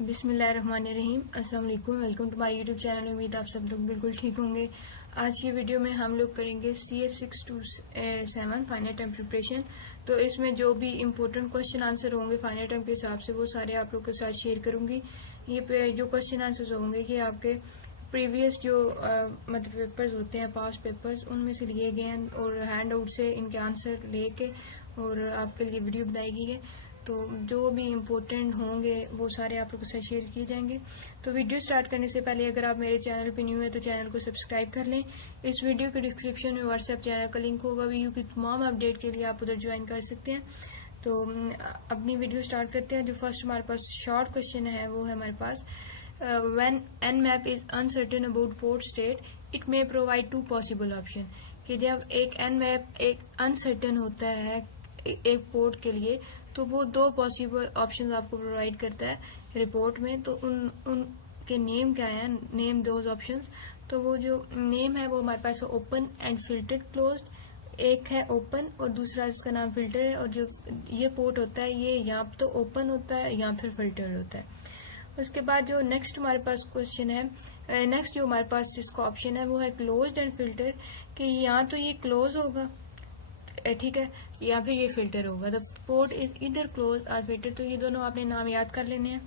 बिस्मिल्लाहिर्रहमानिर्रहीम। अस्सलाम वालेकुम। Welcome to my YouTube channel. उम्मीद आप सब लोग बिल्कुल ठीक होंगे। आज की वीडियो में हम लोग करेंगे CS 627 फाइनल टर्म प्रिपरेशन। तो इसमें जो भी इम्पोर्टेंट क्वेश्चन आंसर होंगे फाइनल टर्म के हिसाब से वो सारे आप लोग के साथ शेयर करूंगी। ये पे जो क्वेश्चन आंसर होंगे कि आपके प्रीवियस जो मतलब पेपर्स होते हैं, पास्ट पेपर्स, उनमें से लिए गए हैं और हैंड आउट से इनके आंसर लेके और आपके लिए वीडियो बनाई गई है। तो जो भी इम्पोर्टेंट होंगे वो सारे आप लोगों के साथ शेयर किए जाएंगे। तो वीडियो स्टार्ट करने से पहले अगर आप मेरे चैनल पे न्यू है तो चैनल को सब्सक्राइब कर लें। इस वीडियो के डिस्क्रिप्शन में व्हाट्सएप चैनल का लिंक होगा, वीडियो की तमाम अपडेट के लिए आप उधर ज्वाइन कर सकते हैं। तो अपनी वीडियो स्टार्ट करते हैं। जो फर्स्ट हमारे पास शॉर्ट क्वेश्चन है वो है हमारे पास, when Nmap is uncertain about port state it may provide two possible option. कि जब एक एन मैप एक अनसर्टेन होता है एक पोर्ट के लिए तो वो दो पॉसिबल ऑप्शंस आपको प्रोवाइड करता है रिपोर्ट में। तो उनके नेम क्या है, नेम दोज ऑप्शंस। तो वो जो नेम है वो हमारे पास ओपन एंड फिल्टर्ड क्लोज्ड। एक है ओपन और दूसरा इसका नाम फिल्टर है। और जो ये पोर्ट होता है ये यहाँ तो ओपन होता है या फिर फिल्टर्ड होता है। उसके बाद जो नेक्स्ट हमारे पास क्वेश्चन है, नेक्स्ट जो हमारे पास जिसका ऑप्शन है वो है क्लोज्ड एंड फिल्टर। कि यहाँ तो ये क्लोज होगा, ठीक है, या फिर ये फिल्टर होगा। द पोर्ट इज इधर क्लोज और फिल्टर। तो ये दोनों आपने नाम याद कर लेने हैं।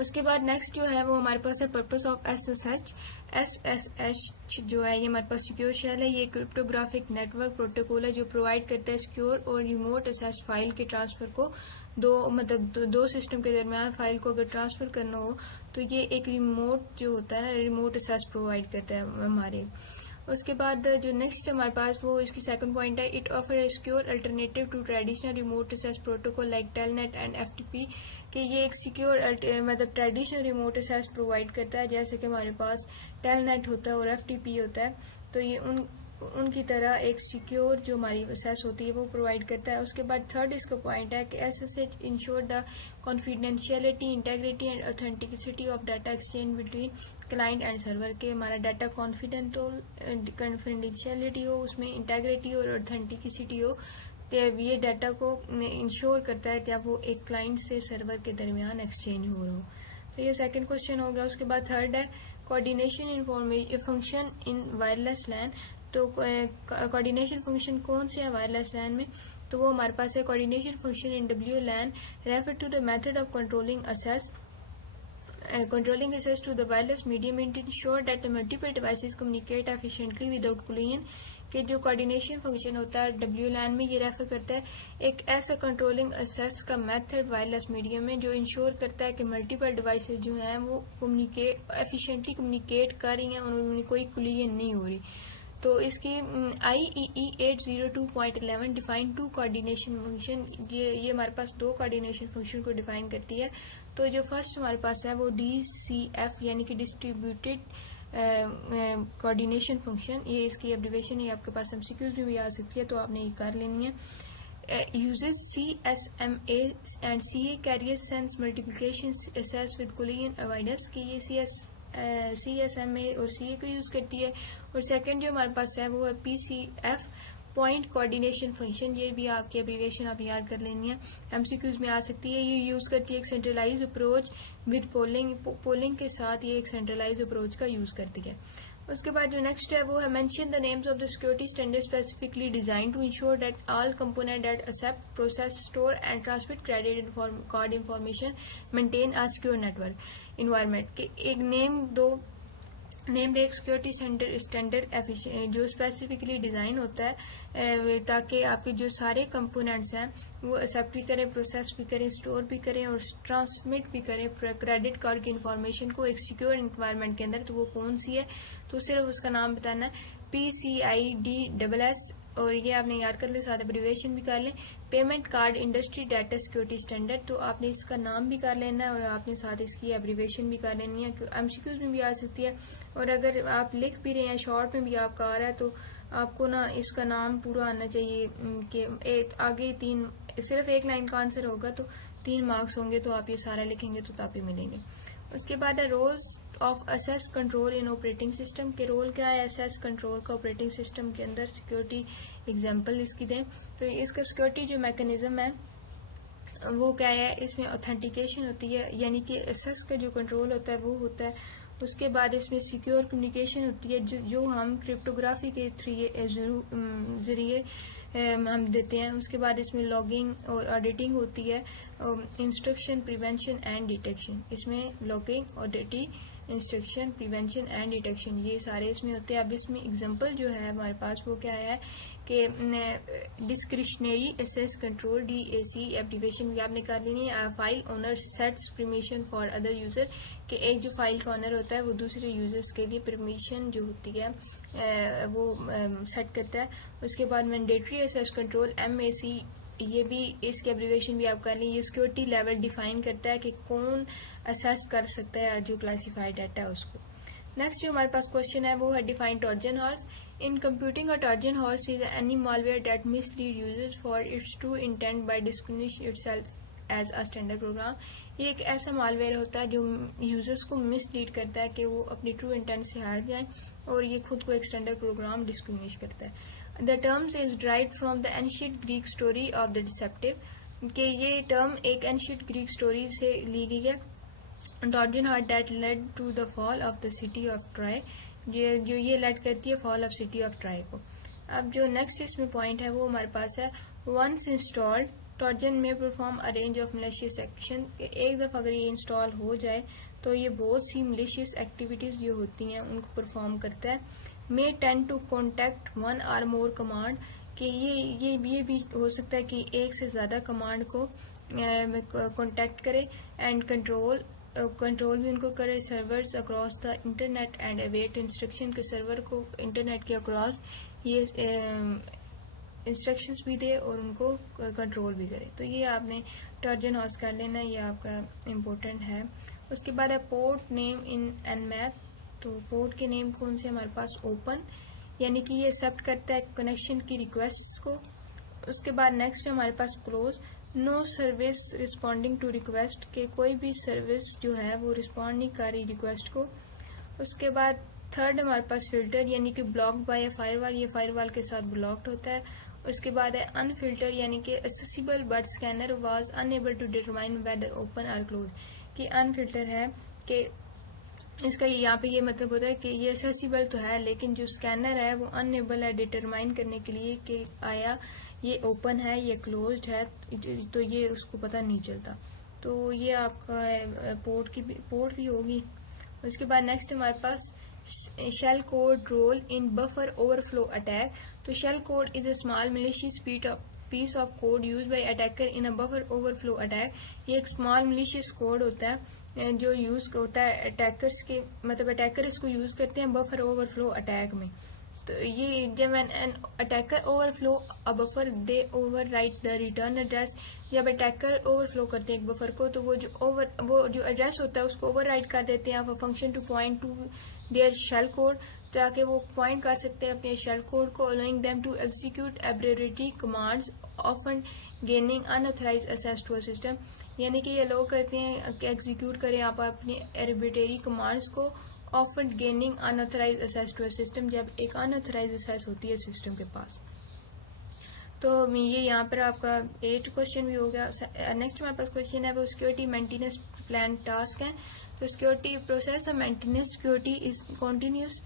उसके बाद नेक्स्ट जो है वो हमारे पास है पर्पस ऑफ SSH। SSH जो है ये हमारे पास सिक्योर शेल है। ये क्रिप्टोग्राफिक नेटवर्क प्रोटोकॉल है जो प्रोवाइड करता है सिक्योर और रिमोट एक्सेस फाइल के ट्रांसफर को। दो सिस्टम के दरमियान फाइल को अगर ट्रांसफर करना हो तो ये एक रिमोट जो होता है रिमोट एक्सेस प्रोवाइड करता है हमारे। उसके बाद जो नेक्स्ट हमारे पास वो इसकी सेकंड पॉइंट है, it offer a secure alternative to traditional remote access protocol like Telnet and FTP। कि ये एक सिक्योर मतलब ट्रेडिशनल रिमोट एक्सेस प्रोवाइड करता है जैसे कि हमारे पास टेलनेट होता है और FTP होता है। तो ये उनकी तरह एक सिक्योर जो हमारी एक्सेस होती है वो प्रोवाइड करता है। उसके बाद थर्ड इसका पॉइंट है कि SSH ensure the confidentiality, integrity and authenticity of data exchange between client and server. के हमारा डाटा कॉन्फिडेंशियलिटी हो, उसमें इंटेग्रिटी और ऑथेंटिसिटी हो। तो ये डाटा को इंश्योर करता है कि अब वो एक क्लाइंट से सर्वर के दरमियान एक्सचेंज हो रहा हो। तो ये सेकंड क्वेश्चन हो गया। उसके बाद थर्ड है coordination information function in wireless LAN. तो कोऑर्डिनेशन फंक्शन कौन से है वायरलेस लैन में, तो वो हमारे पास है coordination function in WLAN refer to the method of controlling access to the wireless medium to ensure that the multiple devices communicate efficiently without collision। कि जो कोऑर्डिनेशन फंक्शन होता है WLAN में ये रेफर करता है एक ऐसा कंट्रोलिंग एक्सेस का मेथड वायरलेस मीडियम में जो इंश्योर करता है कि मल्टीपल डिवाइसेस जो हैं वो एफिशिएंटली कम्युनिकेट कर रही हैं और उनमें कोई कोलिजन नहीं हो रही। तो इसकी IEEE 802.11 define two coordination function. ये हमारे पास दो कोऑर्डिनेशन फंक्शन को डिफाइन करती है। तो जो फर्स्ट हमारे पास है वो DCF यानी कि डिस्ट्रीब्यूटेड कोऑर्डिनेशन फंक्शन। ये इसकी एब्रिविएशन ये आपके पास MCQs में भी आ सकती है तो आपने ये कर लेनी है। uses CSMA and CA carrier sense multiplication access with collision avoidance। कि ये CSMA और CA को यूज करती है। और सेकंड जो हमारे पास है वो है PCF पॉइंट कोऑर्डिनेशन फंक्शन। ये भी आपकी एब्रिविएशन आप याद कर लेनी है, MCQs में आ सकती है। ये यूज करती है एक सेंट्रलाइज अप्रोच विद पोलिंग के साथ ये एक सेंट्रलाइज अप्रोच का यूज करती है। उसके बाद जो नेक्स्ट है वो है mention the names of the security standard specifically design to ensure that all component that accept process store and transmit credit card information maintain a secure network environment. के एक नेम एक सिक्योरिटी स्टैंडर्ड जो specifically design होता है ताकि आपके जो सारे कंपोनेंट्स हैं वो एक्सेप्ट भी करें, प्रोसेस भी करें, स्टोर भी करें और ट्रांसमिट भी करें क्रेडिट कार्ड की इंफॉर्मेशन को एक सिक्योर इन्वायरमेंट के अंदर। तो वो कौन सी है, तो सिर्फ उसका नाम बताना है, PCIDSS। और ये आपने याद कर ले, साथ एब्रिविएशन भी कर लें, payment card industry data security standard. तो आपने इसका नाम भी कर लेना है और आपने साथ इसकी एब्रिविएशन भी कर लेनी है। MCQs में भी आ सकती है और अगर आप लिख भी रहे हैं शॉर्ट में भी आपका आ रहा है तो आपको ना इसका नाम पूरा आना चाहिए। कि आगे सिर्फ एक लाइन का आंसर होगा तो 3 मार्क्स होंगे। तो आप ये सारा लिखेंगे तो आप ही मिलेंगे। उसके बाद है roles of access control in operating system. के रोल क्या है एक्सेस कंट्रोल का ऑपरेटिंग सिस्टम के अंदर। सिक्योरिटी एग्जांपल इसकी दें तो इसका सिक्योरिटी जो मैकेनिज्म है वो क्या है, इसमें ऑथेंटिकेशन होती है, यानी कि एक्सेस का जो कंट्रोल होता है वो होता है। उसके बाद इसमें सिक्योर कम्युनिकेशन होती है, जो हम क्रिप्टोग्राफी के जरिए हम देते हैं। उसके बाद इसमें लॉगिंग और ऑडिटिंग होती है, इंस्ट्रक्शन प्रिवेंशन एंड डिटेक्शन। इसमें logging, auditing, instruction prevention and detection, ये सारे इसमें होते हैं। अब इसमें एग्जांपल जो है हमारे पास वो क्या है कि discretionary access control DAC application भी आपने कर लेनी है। File owner sets permission for other user, कि एक जो फाइल का ओनर होता है वो दूसरे यूजर्स के लिए परमिशन जो होती है वो सेट करता है। उसके बाद मैंडेटरी एक्सेस कंट्रोल MAC, ये भी इसकी एब्रीविएशन भी आप कर लें। ये सिक्योरिटी लेवल डिफाइन करता है कि कौन असेस कर सकता है जो क्लासिफाइड डाटा है उसको। नेक्स्ट जो हमारे पास क्वेश्चन है वो है define Trojan horse. In computing a Trojan horse is any malware that mislead users for its true intent by distinguish itself as a standard program. ये एक ऐसा मालवेयर होता है जो यूजर्स को मिसलीड करता है कि वो अपनी ट्रू इंटेंट से हट जाए और ये खुद को एक स्टैंडर्ड प्रोग्राम डिस्टिंग्विश करता है। The terms is derived from the ancient Greek story of the deceptive, कि ये टर्म एक एंशिएंट ग्रीक स्टोरी से ली गई है। Trojan horse that led to the fall of the city of Troy, जो ये लेड करती है fall of city of Troy को। अब जो नेक्स्ट इसमें पॉइंट है वो हमारे पास है वंस इंस्टॉल्ड ट्रोजन में perform a range of malicious action. एक दफा अगर ये इंस्टॉल हो जाए तो ये बहुत सी मलिशियस एक्टिविटीज जो होती हैं उनको परफॉर्म करता है। मे टेंड टू कॉन्टेक्ट वन और मोर कमांड, कि ये भी हो सकता है कि एक से ज्यादा कमांड को कॉन्टेक्ट करे। एंड कंट्रोल भी उनको करे servers across the internet and await instruction, के सर्वर को इंटरनेट के अक्रॉस ये इंस्ट्रक्शंस भी दे और उनको कंट्रोल भी करे। तो ये आपने ट्रोजन हॉर्स कर लेना, ये आपका इम्पोर्टेंट है। उसके बाद है पोर्ट नेम इन Nmap। तो पोर्ट के नेम कौन से हमारे पास ओपन, यानी कि ये एक्सेप्ट करता है कनेक्शन की रिक्वेस्ट को। उसके बाद नेक्स्ट है हमारे पास close, no service responding to request, के कोई भी सर्विस जो है वो रिस्पॉन्ड नहीं कर रही रिक्वेस्ट को। उसके बाद थर्ड हमारे पास फिल्टर, यानी कि ब्लॉक्ड बाय ए फायरवॉल, ये फायरवॉल के साथ ब्लॉक्ड होता है। उसके बाद है अनफिल्टर, यानी कि accessible but scanner was unable to determine whether open or close, कि अनफिल्टर है कि इसका यहाँ पे ये मतलब होता है कि ये एक्सेसिबल तो है लेकिन जो स्कैनर है वो अनएबल है डिटरमाइन करने के लिए कि आया ये ओपन है ये क्लोज्ड है, तो ये उसको पता नहीं चलता। तो ये आपका पोर्ट भी होगी। उसके बाद नेक्स्ट हमारे पास shell code role in buffer overflow attack. तो shell code is a small malicious piece of code used by attacker in a buffer overflow attack। ये एक स्मॉल malicious कोड होता है जो यूज होता है अटैकर्स के, मतलब अटैकर इसको यूज करते हैं बफर ओवरफ्लो अटैक में। तो ये जब an attacker overflow a buffer they overwrite the return address. जब अटैकर ओवरफ्लो करते हैं एक बफर को तो वो जो एड्रेस होता है उसको ओवरराइट कर देते हैं function to point to their shell code, ताकि वो पॉइंट कर सकते हैं अपने शेल कोड को, allowing them to execute arbitrary commands often gaining unauthorized access to a system. यानी कि ये लोग करते हैं कि एग्जीक्यूट करें आप अपने एब्रेटरी कमांड्स को often gaining unauthorized access to a system, जब एक अनऑथराइज्ड एक्सेस होती है सिस्टम के पास। तो ये यहाँ पर आपका 8 क्वेश्चन भी हो गया। नेक्स्ट हमारे पास क्वेश्चन है वो सिक्योरिटी मेंटेनेंस प्लान टास्क है। तो security process of maintenance security is continuous.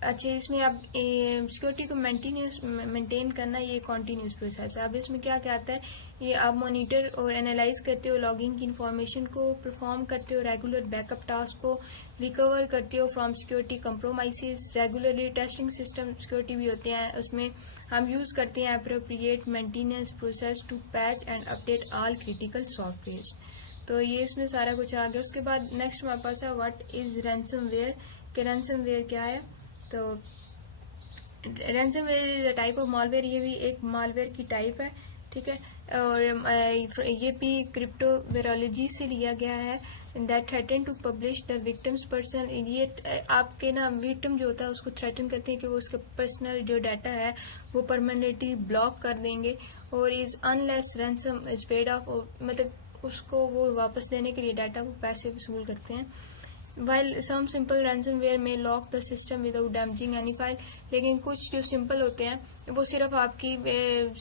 अच्छा, इसमें आप सिक्योरिटी को मेंटेन करना ये कॉन्टिन्यूस प्रोसेस है। अब इसमें क्या क्या आता है, ये आप मॉनिटर और एनालाइज करते हो, लॉगिंग की इंफॉर्मेशन को परफॉर्म करते हो, रेगुलर बैकअप टास्क को रिकवर करते हो from security compromises, regularly testing system security भी होते हैं, उसमें हम यूज करते हैं appropriate maintenance process to patch and update all critical software. तो ये इसमें सारा कुछ आ गया। उसके बाद नेक्स्ट हमारे पास है व्हाट इज रैंसमवेयर, कि रैंसमवेयर क्या है। तो ransomware is a type of malware, ये भी एक मालवेयर की टाइप है, ठीक है। और ये भी क्रिप्टोवेरोलॉजी से लिया गया है। That threaten to publish the victims person, ये आपके ना विक्टिम जो होता है उसको थ्रेटन करते हैं कि वो उसका पर्सनल जो डाटा है वो परमानेंटली ब्लॉक कर देंगे। और is unless ransom is paid of, मतलब उसको वो वापस देने के लिए डाटा वो पैसे वसूल करते हैं। while some simple ransomware may lock the system without damaging any file, लेकिन कुछ जो सिंपल होते हैं वो सिर्फ आपकी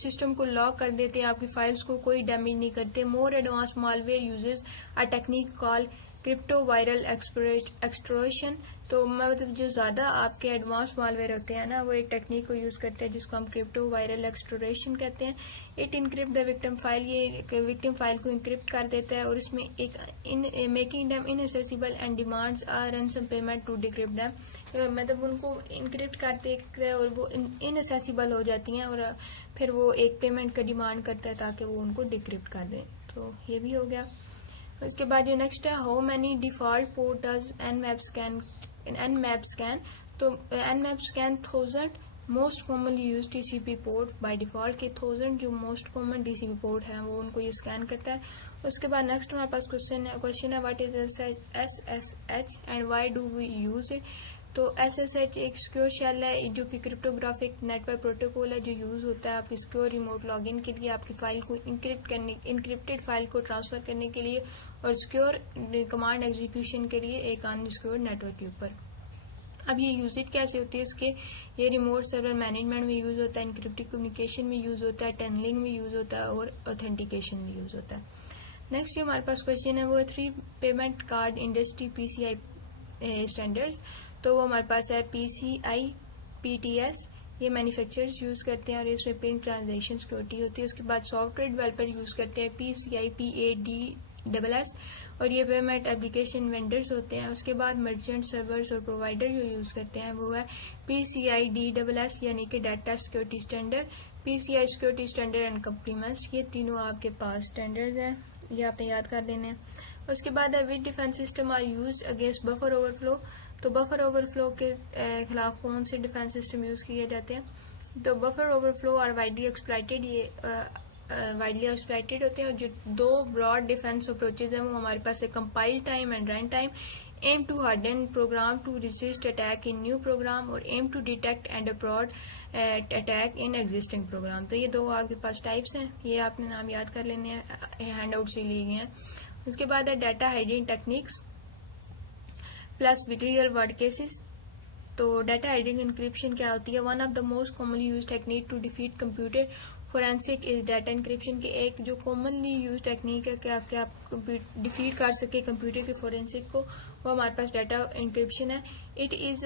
सिस्टम को लॉक कर देते हैं, आपकी फाइल्स को कोई डैमेज नहीं करते. More advance malware uses a technique call crypto viral extortion. तो मतलब जो ज़्यादा आपके एडवांस मालवेयर होते हैं ना, वो एक टेक्निक को यूज़ करते हैं जिसको हम क्रिप्टो वायरल एक्सट्रोशन कहते हैं. It encrypt the victim file, ये विक्टिम फाइल को इनक्रिप्ट कर देता है और इसमें एक making them inaccessible and demands a ransom payment to decrypt them. मतलब उनको इनक्रिप्ट करते हैं और वो इनएक्सेसिबल हो जाती हैं और फिर वो एक पेमेंट का डिमांड करता है ताकि वो उनको डिक्रिप्ट कर दें. तो ये भी हो गया. इसके बाद जो नेक्स्ट है, how many default port does Nmap scan. तो Nmap scan 1000 most commonly use TCP port by default के 1000 जो मोस्ट कॉमन टीसीपी पोर्ट है वो उनको ये स्कैन करता है. उसके बाद नेक्स्ट हमारे पास क्वेश्चन है what is SSH and why do we use it. तो एसएसएच एक सिक्योर शेल है जो कि क्रिप्टोग्राफिक नेटवर्क प्रोटोकॉल है जो यूज होता है आपकी सिक्योर रिमोट लॉगिन के लिए, आपकी फाइल को इंक्रिप्टेड फाइल को ट्रांसफर करने के लिए और सिक्योर कमांड एग्जीक्यूशन के लिए एक अनसिक्योर नेटवर्क के ऊपर. अब ये यूजेज कैसे होती है इसके, ये रिमोट सर्वर मैनेजमेंट में यूज होता है, इंक्रिप्टेड कम्युनिकेशन में यूज होता है, टनलिंग में यूज होता है और ऑथेंटिकेशन में यूज होता है. नेक्स्ट जो हमारे पास क्वेश्चन है वो 3 payment card industry PCI standards. तो वो हमारे पास है PCI PTS, ये मैन्युफैक्चरर्स यूज करते हैं और इसमें पिन ट्रांजैक्शन सिक्योरिटी होती है. उसके बाद सॉफ्टवेयर डेवलपर यूज करते हैं PCI PADSS और ये पेमेंट एप्लीकेशन वेंडर्स होते हैं. उसके बाद मर्चेंट सर्वर्स और प्रोवाइडर जो यूज करते हैं वो है PCI DSS यानी कि data security standard, PCI security standard and complements. ये तीनों आपके पास स्टैंडर्ड्स हैं, ये आपने याद कर लेने हैं. उसके बाद है which defence system are use against buffer overflow. तो बफर ओवरफ्लो के खिलाफ कौन से डिफेंस सिस्टम यूज किए जाते हैं. तो buffer overflow are widely exploited, ये वाइडली एक्सप्लॉइटेड होते हैं. और जो 2 ब्रॉड डिफेंस अप्रोचेज हैं वो हमारे पास है compile time and run time. Aim to harden program to resist attack in new program और aim to detect and abort attack in existing program. तो ये 2 आपके पास टाइप्स हैं, ये आपने नाम याद कर लेने हैं, हैंड आउट से लिए गए हैं. उसके बाद है data hiding techniques plus real world cases. तो डाटा हाइडिंग इंक्रिप्शन क्या होती है, one of the most commonly use technique to defeat computer forensic is data encryption के एक जो कॉमनली यूज टेक्निक है कि आप डिफीट कर सके कंप्यूटर के फोरेंसिक को, वो हमारे पास डाटा इंक्रिप्शन है. It is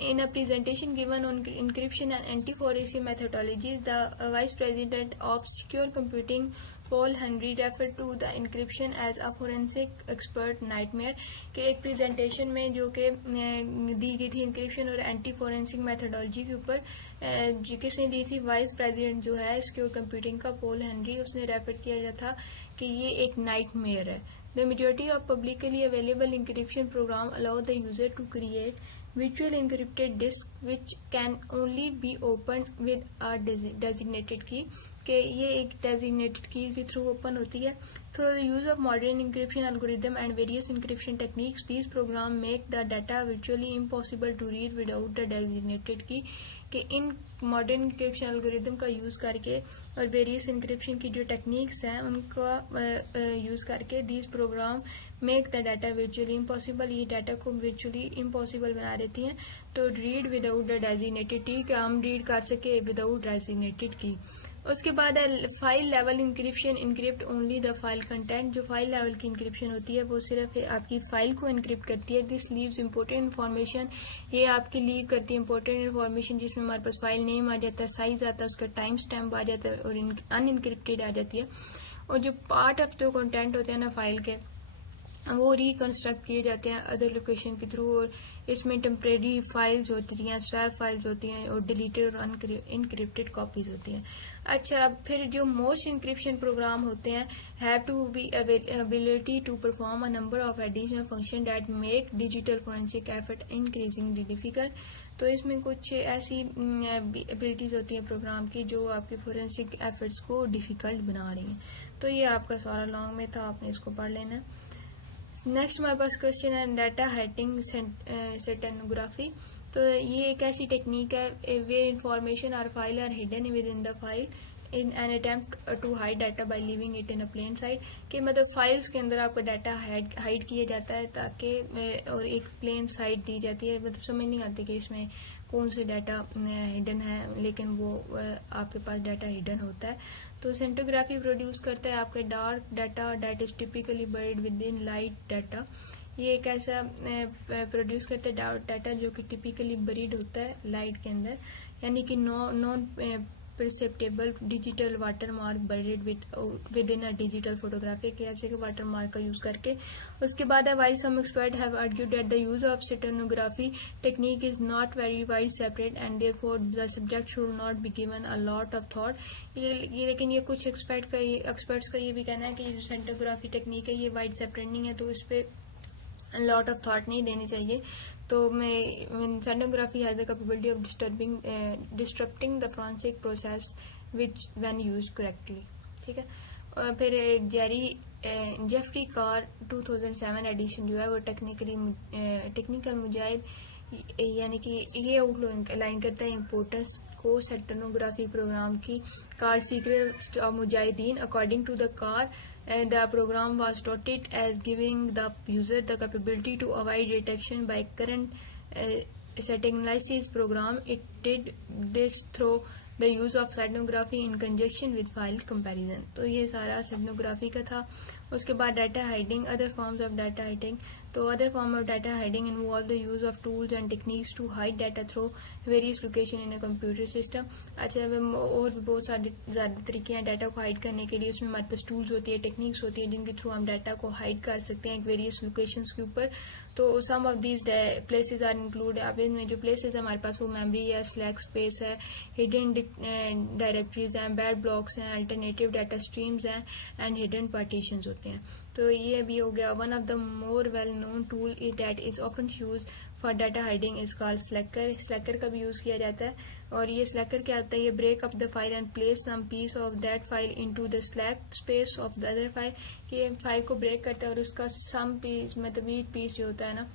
in a presentation given on encryption and anti forensic methodologies the vice president of secure computing Paul Henry refer to the encryption as a forensic expert nightmare. के एक presentation में जो कि दी गई थी encryption और anti forensic methodology के ऊपर, किसने दी थी, वाइस प्रेसिडेंट जो है सिक्योर कंप्यूटिंग का पॉल हेनरी, उसने रेफर किया गया था कि ये एक नाइटमेयर है. The majority of publicly available encryption program allow the user to create virtual encrypted disk which can only be opened with a designated key. कि ये एक डेजिग्नेटेड की के थ्रू ओपन होती है. Through the use of modern encryption algorithm and various encryption techniques these program make the data virtually impossible to read without the designated key. कि इन modern encryption algorithm का यूज करके और various encryption की जो techniques हैं उनका use करके these program make the data virtually impossible, ये डाटा को वर्चुअली इम्पॉसिबल बना देती हैं. तो read without the designated key, कि हम रीड कर सके विदाउट डेजिग्नेटेड की. उसके बाद है file level encryption, encrypt only the file content. जो फाइल लेवल की इंक्रिप्शन होती है वो सिर्फ आपकी फाइल को इनक्रिप्ट करती है. दिस लीव्स इंपॉर्टेंट इन्फॉर्मेशन, ये आपकी लीव करती है इंपॉर्टेंट इन्फॉर्मेशन जिसमें हमारे पास फाइल नेम आ जाता है, साइज आता है, उसका टाइम स्टैम्प आ जाता है और अनइनक्रिप्टेड आ जाती है. और जो पार्ट ऑफ जो कंटेंट होते हैं ना फाइल के, वो रिकंस्ट्रक्ट किए जाते हैं अदर लोकेशन के थ्रू. और इसमें टेम्परेरी फाइल्स होती हैं, स्वैप फाइल्स होती हैं और डिलीटेड और इनक्रिप्टेड कॉपीज होती हैं. अच्छा, फिर जो मोस्ट इंक्रिप्शन प्रोग्राम होते हैं have to be ability to perform a number of additional function that make digital forensic effort increasingly difficult. तो इसमें कुछ ऐसी एबिलिटीज होती हैं प्रोग्राम की जो आपकी फोरेंसिक एफर्ट्स को डिफिकल्ट बना रही हैं. तो ये आपका सवाल लॉन्ग में था, आपने इसको पढ़ लेना है. नेक्स्ट हमारे पास क्वेश्चन है डाटा हाइडिंग सेटेनोग्राफी. तो ये एक ऐसी टेक्निक है where information or file are hidden within the file in an attempt to hide data by leaving it in a plain side, कि मतलब फाइल्स के अंदर आपका डाटा हाइड किया जाता है ताकि और एक प्लेन साइड दी जाती है, मतलब समझ नहीं आती कि इसमें कौन से डाटा हिडन है, लेकिन वो आपके पास डाटा हिडन होता है। तो सेंटोग्राफी प्रोड्यूस करता है आपका dark data that is typically buried with in light data. ये एक ऐसा प्रोड्यूस करता है डार्क डाटा जो कि टिपिकली बरीड होता है लाइट के अंदर, यानी कि non perceptible digital water mark buried with in a digital photography के ऐसे के वाटर मार्क का यूज करके। उसके बाद है while some expert have argued that the use of stenography technique is not very widespread and therefore the subject should not be given a lot of thought. लेकिन ये कुछ experts का ये भी कहना है कि जो स्टेनोग्राफी टेक्निक है ये वाइड सेपरेट नहीं है, तो उस पर लॉट ऑफ थॉट नहीं देनी चाहिए। तो stenography has the capability of disturbing the forensic process which when used correctly. ठीक है, और फिर जेफरी कार 2007 एडिशन जो है वो टेक्निकल मुजाहिद, यानी कि ये आउटलाइन करता है इम्पोर्टेंस को स्टेनोग्राफी प्रोग्राम की। कार्ड सीक्रेट ऑफ मुजाहिदीन according to the car the program was touted as giving the user the capability to avoid detection by current setting analysis program. It did this through the use of steganography in conjunction with file comparison. तो ये सारा steganography का था। उसके बाद data hiding, other forms of data hiding. तो other form of data hiding involve the use of tools and techniques to hide data through various location in a computer system. अच्छा, और भी बहुत सारे ज़्यादा तरीके हैं डाटा को हाइड करने के लिए। उसमें हमारे पास टूल्स होती है, टेक्निक्स होती है जिनके थ्रू हम डाटा को हाइड कर सकते हैं वेरियस लोकेशंस के ऊपर। तो some of these places are include, अब इनमें जो प्लेसेस है हमारे पास वो मेमोरी है, स्लैक स्पेस है, हिडन डायरेक्टरीज हैं, बैड ब्लॉक्स हैं, अल्टरनेटिव डाटा स्ट्रीम्स हैं एंड हिडन पार्टीशंस होते हैं। तो ये भी हो गया। One of the more well known tool is that is often use for data hiding is called slacker. Slacker का भी यूज किया जाता है। और ये स्लैकर क्या होता है, ये break up the file and place some piece of that file into the slack space of the other file. ये फाइल को ब्रेक करता है और उसका सम पीस, मतलब वीक पीस जो होता है ना,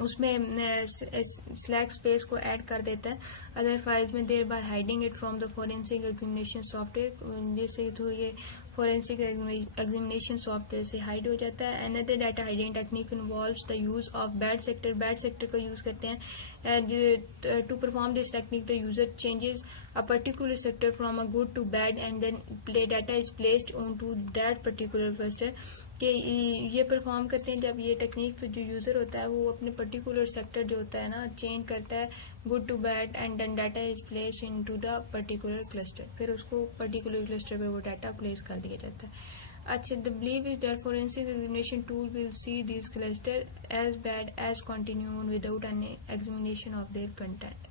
उसमें स्लैक स्पेस को ऐड कर देता है अदर फाइल्स में, thereby hiding it from the forensic examination software, जिससे थ्रू ये फोरेंसिक एग्जामिनेशन सॉफ्टवेयर से हाइड हो जाता है। Another data hiding technique involves the use of bad sector का यूज करते हैं। To perform this technique the user changes a particular sector from a good to bad and then data is placed on to that particular cluster. कि ये perform करते हैं जब ये technique, तो जो यूजर होता है वो अपने पर्टिकुलर सेक्टर जो होता है ना चेंज करता है good to bad and then data is placed into the particular cluster, फिर उसको पर्टिकुलर क्लस्टर पर वो डाटा प्लेस कर दिया जाता है। अच्छा, the believe is that forensic examination tool will see this cluster as bad as continue on without any examination of their content.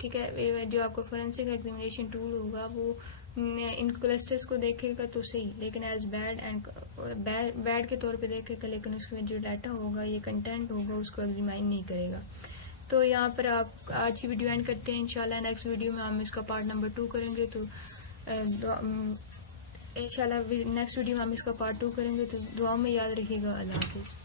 ठीक है, जो आपको फोरेंसिक एग्जामिनेशन टूल होगा वो इन क्लस्टर्स को देखेगा तो सही, लेकिन एज बैड के तौर पे देखेगा, लेकिन उसमें जो डाटा होगा, ये कंटेंट होगा, उसको एग्जामिन नहीं करेगा। तो यहाँ पर आप आज की वीडियो एंड करते हैं। इंशाल्लाह नेक्स्ट वीडियो में हम इसका पार्ट नंबर 2 करेंगे। तो इंशाल्लाह नेक्स्ट वीडियो में हम इसका पार्ट 2 करेंगे। तो दुआ में याद रखिएगा। अल्लाह हाफिज़।